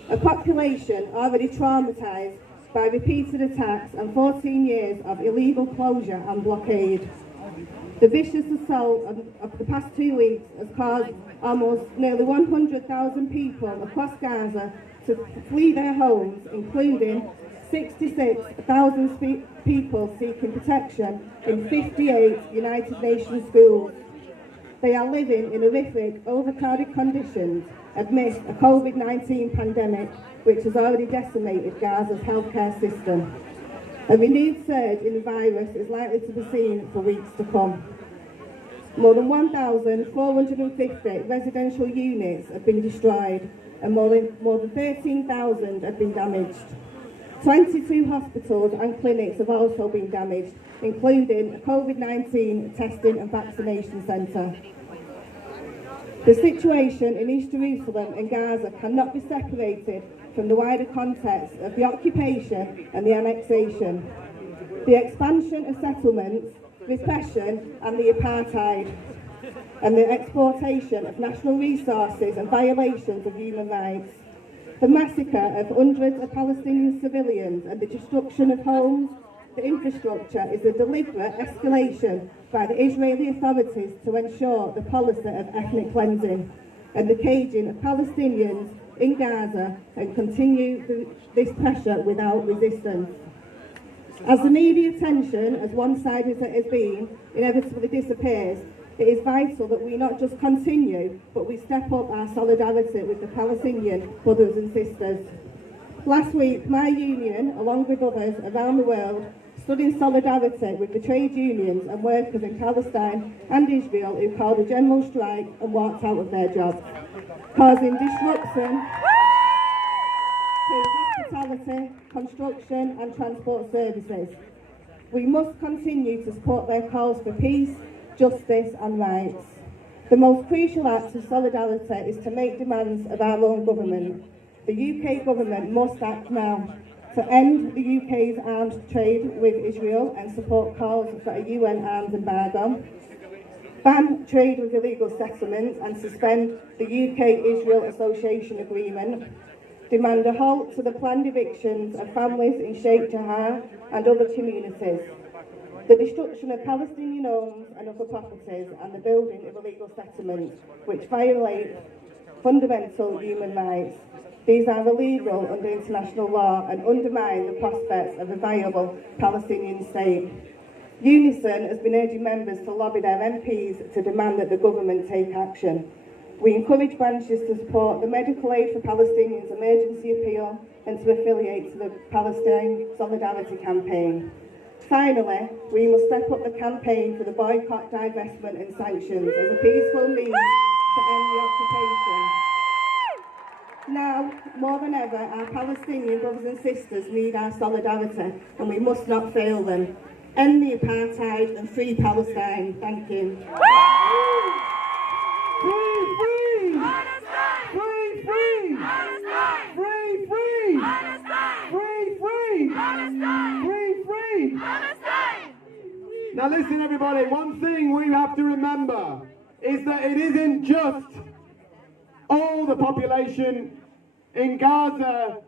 A population already traumatised by repeated attacks and 14 years of illegal closure and blockade. The vicious assault of the past 2 weeks has caused almost nearly 100,000 people across Gaza to flee their homes, including 66,000 people seeking protection in 58 United Nations schools. They are living in horrific, overcrowded conditions amidst a COVID-19 pandemic which has already decimated Gaza's healthcare system. A renewed surge in the virus is likely to be seen for weeks to come. More than 1,450 residential units have been destroyed and more than 13,000 have been damaged. 22 hospitals and clinics have also been damaged, including a COVID-19 testing and vaccination centre. The situation in East Jerusalem and Gaza cannot be separated from the wider context of the occupation and the annexation, the expansion of settlements, repression and the apartheid, and the exploitation of national resources and violations of human rights. The massacre of hundreds of Palestinian civilians and the destruction of homes, the infrastructure is a deliberate escalation by the Israeli authorities to ensure the policy of ethnic cleansing and the caging of Palestinians in Gaza and continue this pressure without resistance. As the media attention, as one-sided as it has been, inevitably disappears, it is vital that we not just continue, but we step up our solidarity with the Palestinian brothers and sisters. Last week, my union, along with others around the world, stood in solidarity with the trade unions and workers in Palestine and Israel who called a general strike and walked out of their jobs, causing disruption to hospitality, construction and transport services. We must continue to support their calls for peace, justice and rights. The most crucial act of solidarity is to make demands of our own government. The UK government must act now to end the UK's arms trade with Israel and support calls for a UN arms embargo, ban trade with illegal settlements and suspend the UK-Israel Association Agreement, demand a halt to the planned evictions of families in Sheikh Jarrah and other communities, the destruction of Palestinian homes and other properties, and the building of illegal settlements which violate fundamental human rights. These are illegal under international law and undermine the prospects of a viable Palestinian state. Unison has been urging members to lobby their MPs to demand that the government take action. We encourage branches to support the Medical Aid for Palestinians emergency appeal and to affiliate to the Palestine Solidarity Campaign. Finally, we must step up the campaign for the boycott, divestment and sanctions as a peaceful means to end the occupation. Now, more than ever, our Palestinian brothers and sisters need our solidarity, and we must not fail them. End the apartheid and free Palestine. Thank you. Free, free! Free, free! Free, free! Free, free! Free, free! Now listen everybody, one thing we have to remember is that it isn't just all the population in Gaza,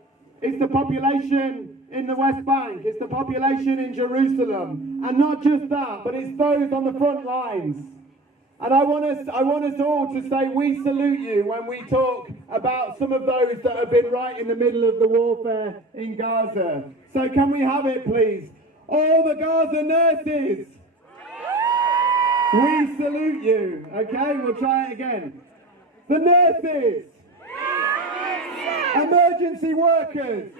it's the population in the West Bank, it's the population in Jerusalem, and not just that, but it's those on the front lines. And I want us all to say we salute you when we talk about some of those that have been right in the middle of the warfare in Gaza. So can we have it, please? All the Gaza nurses, we salute you. Okay, we'll try it again. The nurses, emergency workers,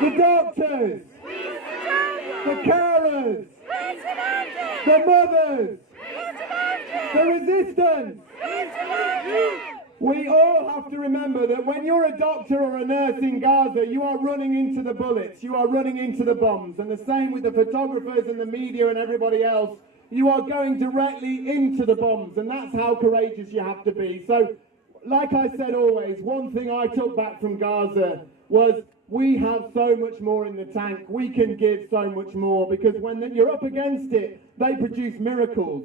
the doctors, the carers, the mothers, the resistance. We all have to remember that when you're a doctor or a nurse in Gaza, you are running into the bullets, you are running into the bombs, and the same with the photographers and the media and everybody else. You are going directly into the bombs, and that's how courageous you have to be. So, like I said always, one thing I took back from Gaza was we have so much more in the tank. We can give so much more, because when you're up against it, they produce miracles.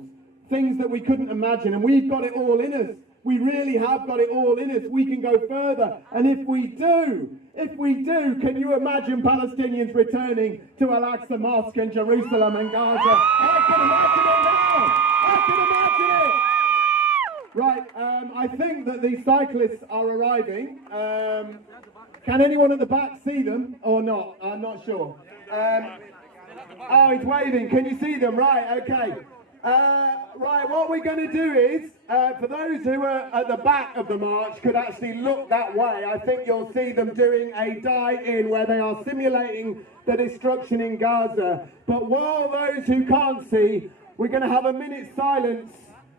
Things that we couldn't imagine, and we've got it all in us. We really have got it all in us. We can go further, and if we do, can you imagine Palestinians returning to Al-Aqsa Mosque in Jerusalem and Gaza? I can imagine it now. I can imagine it. Right, I think that the cyclists are arriving. Can anyone at the back see them or not? I'm not sure. Oh, he's waving. Can you see them? Right, okay. Right, what we're going to do is, for those who are at the back of the march could actually look that way, I think you'll see them doing a die-in where they are simulating the destruction in Gaza. But while those who can't see, we're going to have a minute's silence,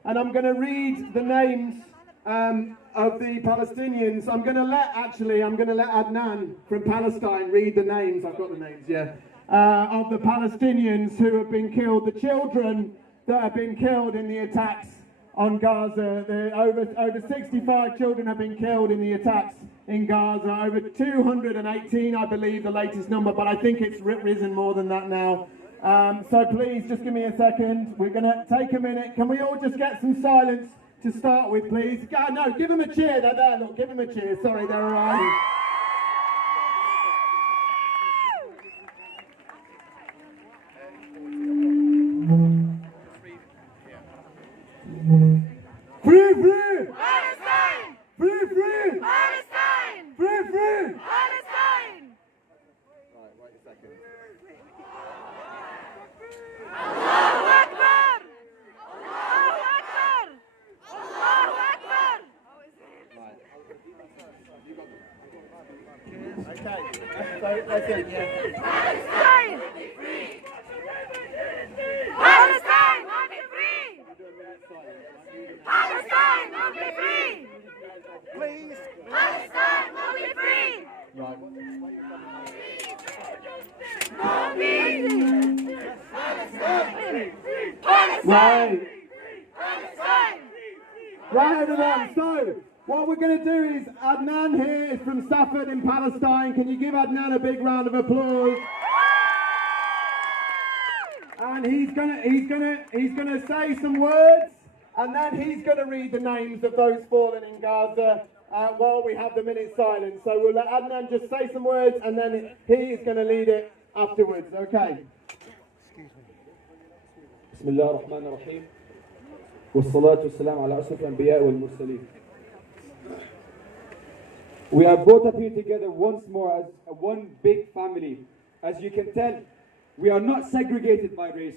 and I'm going to read the names of the Palestinians. I'm going to let Adnan from Palestine read the names. I've got the names, yeah. Of the Palestinians who have been killed, the children that have been killed in the attacks on Gaza. Over 65 children have been killed in the attacks in Gaza. Over 218, I believe, the latest number, but I think it's risen more than that now. So please, just give me a second. We're going to take a minute. Can we all just get some silence to start with, please? No, give them a cheer. They're there, look, give them a cheer. Sorry, they're arriving. Free, free! Palestine! Free, free! Palestine! Free, free! Palestine! Right, wait a second. Allahu Akbar! Allahu Akbar! Allahu Akbar! Okay, so listen, yeah. Palestine! Palestine will be free! Palestine will be free! Please. Palestine will be free! Right. Right. Right, everyone. So, what we're going to do is, Adnan here is from Safed in Palestine. Can you give Adnan a big round of applause? And he's gonna say some words, and then he's gonna read the names of those fallen in Gaza. while we have the minute silence. So we'll let Adnan just say some words and then he is going to lead it afterwards. Okay. بسم الله الرحمن الرحيم والصلاة والسلام على أشرف الأنبياء والمرسلين. We are both up here together once more as one big family. As you can tell, we are not segregated by race,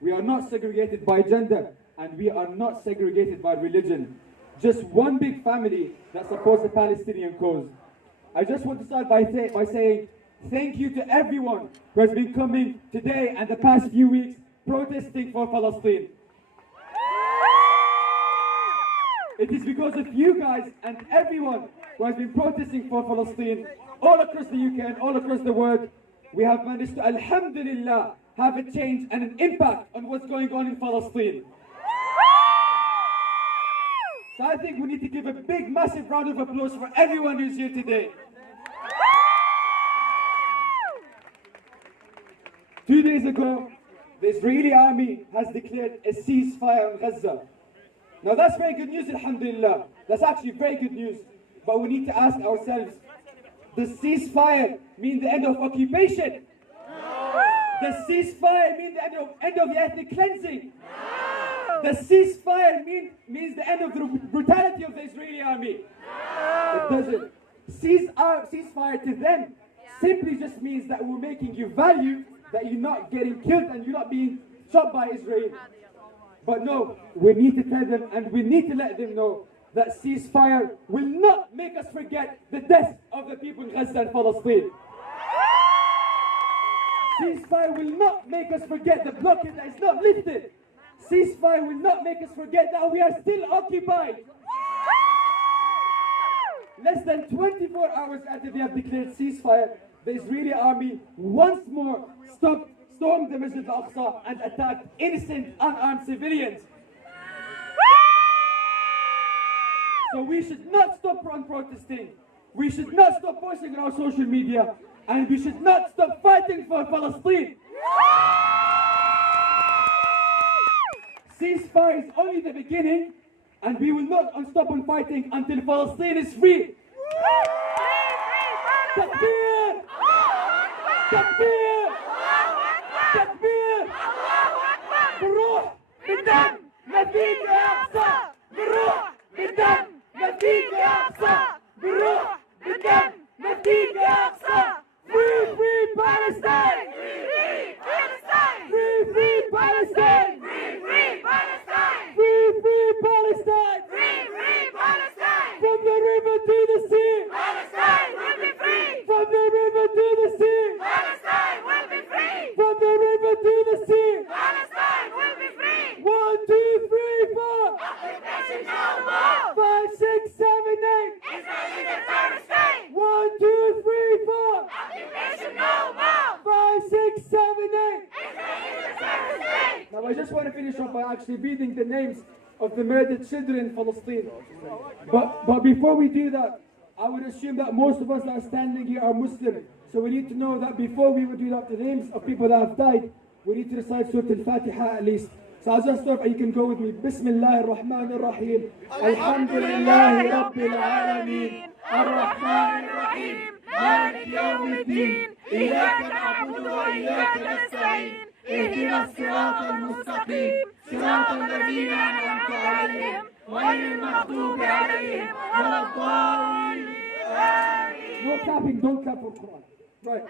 we are not segregated by gender, and we are not segregated by religion. Just one big family that supports the Palestinian cause. I just want to start by saying thank you to everyone who has been coming today and the past few weeks protesting for Palestine. It is because of you guys and everyone who has been protesting for Palestine all across the UK and all across the world, we have managed to, alhamdulillah, have a change and an impact on what's going on in Palestine. So I think we need to give a big, massive round of applause for everyone who's here today. 2 days ago, the Israeli army has declared a ceasefire on Gaza. Now that's very good news, alhamdulillah. That's actually very good news. But we need to ask ourselves, does ceasefire mean the end of occupation? No. Does ceasefire mean the end of the ethnic cleansing? No. Does ceasefire means the end of the brutality of the Israeli army? No. It doesn't. Ceasefire to them simply just means that we're making you value that you're not getting killed and you're not being shot by Israel. But no, we need to tell them and we need to let them know that ceasefire will not make us forget the deaths of the people in Gaza and Palestine. Ceasefire will not make us forget the blockade that is not lifted. Ceasefire will not make us forget that we are still occupied. Less than 24 hours after they have declared ceasefire, the Israeli army once more stormed the Masjid al-Aqsa and attacked innocent, unarmed civilians. So we should not stop protesting. We should not stop posting on our social media. And we should not stop fighting for Palestine. Ceasefire is only the beginning, and we will not stop on fighting until Palestine is free. Takbir! Takbir! Takbir! بالروح بالدم نفديك يا أقصى! بالروح بالدم نفديك يا أقصى! بالروح بالدم نفديك يا أقصى! Free, free Palestine! Free, free Palestine! Free, free Palestine! Free, free Palestine! Free, free Palestine! Free, free Palestine! From the river to the sea! Palestine will be free! From the river to the sea! Palestine will be free! From the river to the sea! Palestine will be free! 1, 2, 3, 4! Occupation no more! 5, 6, 7, 8! Israel is a terrorist state! 1, 2, 3, 4! Occupation no more! 5, 6, 7, 8! Israel is a terrorist state! Now I just want to finish off by actually reading the names of the murdered children in Palestine. But before we do that, I would assume that most of us that are standing here are Muslim. So we need to know that before we would read out the names of people that have died, we need to recite Surah Al-Fatiha at least. So I'll just start, you can go with me. Bismillah ar-Rahman ar-Rahim. Alhamdulillahi Rabbil Alameen. Ar-Rahman ar-Rahim. Malik Yawmiddin. Iyaka na'budu wa iyaka nasta'in. اهدنا الصراط المستقيم صراط الذين أنعمت عليهم غير المغضوب عليهم ولا الضالين. No clapping, don't clap for Quran. Right.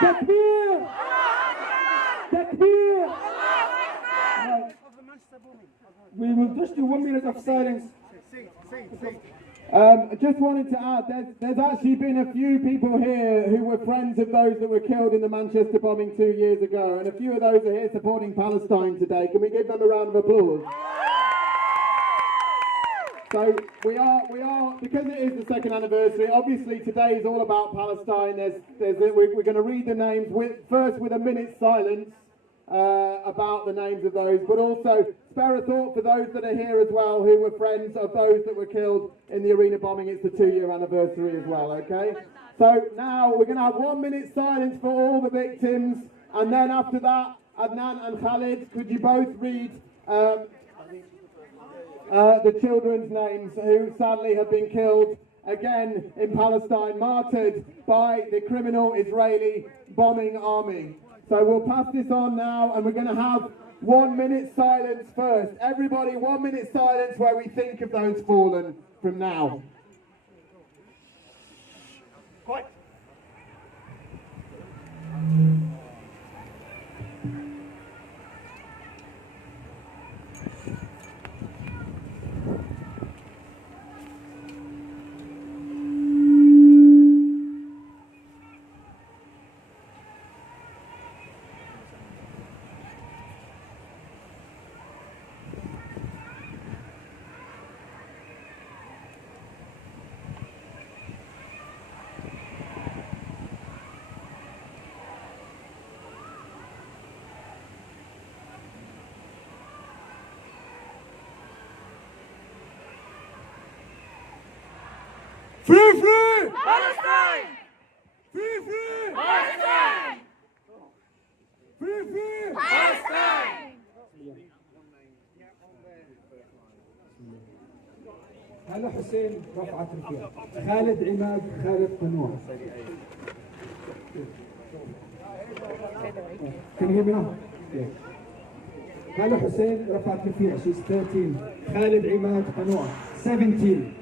Takbir! Takbir! We will just do 1 minute of silence. I just wanted to add, there's actually been a few people here who were friends of those that were killed in the Manchester bombing 2 years ago, and a few of those are here supporting Palestine today. Can we give them a round of applause? So we are, because it is the second anniversary, obviously today is all about Palestine. We're going to read the names, first with a minute's silence about the names of those, but also spare a thought for those that are here as well who were friends of those that were killed in the arena bombing. It's the 2-year anniversary as well, okay? So now we're going to have 1 minute's silence for all the victims, and then after that, Adnan and Khalid, could you both read the children's names who sadly have been killed again in Palestine, martyred by the criminal Israeli bombing army. So we'll pass this on now, and we're going to have 1 minute silence first. Everybody, 1 minute silence where we think of those fallen from now. Quiet. Free, free! Palestine! Free, free! Palestine! Free, free! Palestine! هلا حسين رفعت الفيل، خالد عماد، خالد قنوع. Can you hear me now? Yeah. هلا حسين رفعت الفيل, she's 13. خالد عماد قنوع, 17.